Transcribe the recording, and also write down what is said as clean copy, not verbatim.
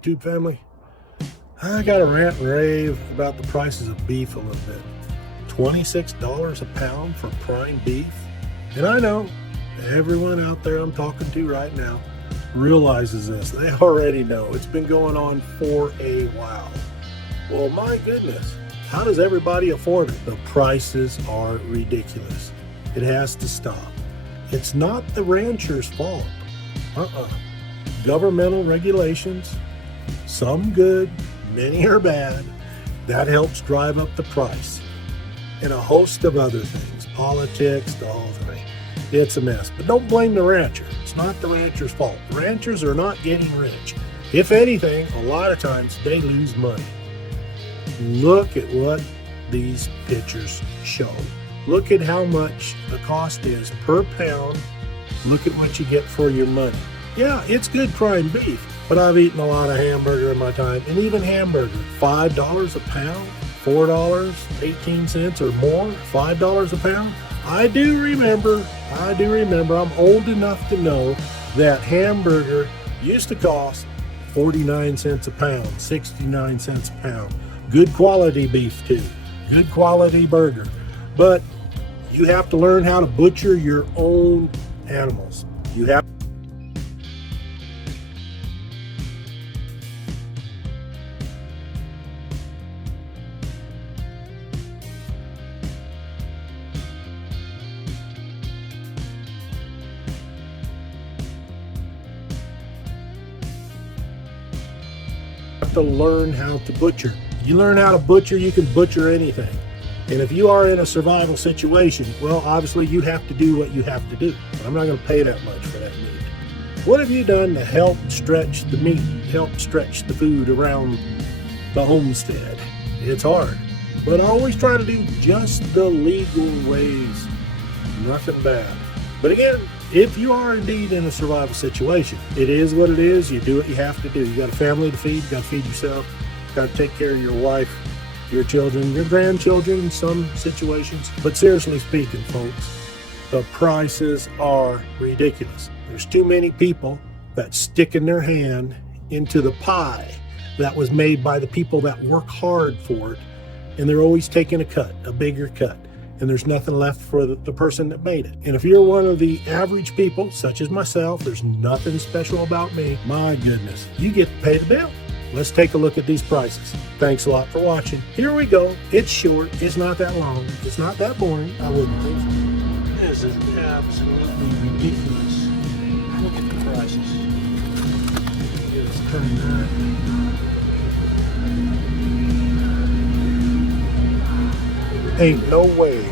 YouTube family. I got to rant and rave about the prices of beef a little bit. $26 a pound for prime beef. And I know everyone out there I'm talking to right now realizes this. They already know. It's been going on for a while. Well, my goodness, how does everybody afford it? The prices are ridiculous. It has to stop. It's not the rancher's fault. Governmental regulations, some good, many are bad, that helps drive up the price. And a host of other things, politics, the whole thing. It's a mess. But don't blame the rancher. It's not the rancher's fault. The ranchers are not getting rich. If anything, a lot of times they lose money. Look at what these pictures show. Look at how much the cost is per pound. Look at what you get for your money. Yeah, it's good prime beef, but I've eaten a lot of hamburger in my time, and even hamburger, $5 a pound, $4.18 or more, $5 a pound. I do remember, I'm old enough to know that hamburger used to cost 49 cents a pound, 69 cents a pound. Good quality beef too, good quality burger. But you have to learn how to butcher your own animals. You have to learn how to butcher. You learn how to butcher, you can butcher anything. And if you are in a survival situation, well, obviously you have to do what you have to do. But I'm not going to pay that much for that meat. What have you done to help stretch the meat, help stretch the food around the homestead? It's hard. But always try to do just the legal ways. Nothing bad. But again, if you are indeed in a survival situation, it is what it is. You do what you have to do. You got a family to feed. You got to feed yourself. You got to take care of your wife, your children, your grandchildren in some situations. But seriously speaking, folks, the prices are ridiculous. There's too many people that sticking their hand into the pie that was made by the people that work hard for it, and they're always taking a cut, a bigger cut. And there's nothing left for the person that made it. And if you're one of the average people, such as myself, there's nothing special about me. My goodness, you get to pay the bill. Let's take a look at these prices. Thanks a lot for watching. Here we go. It's short. It's not that long. It's not that boring. I wouldn't think so. This is absolutely ridiculous. Look at the prices. Let's turn that. Ain't no way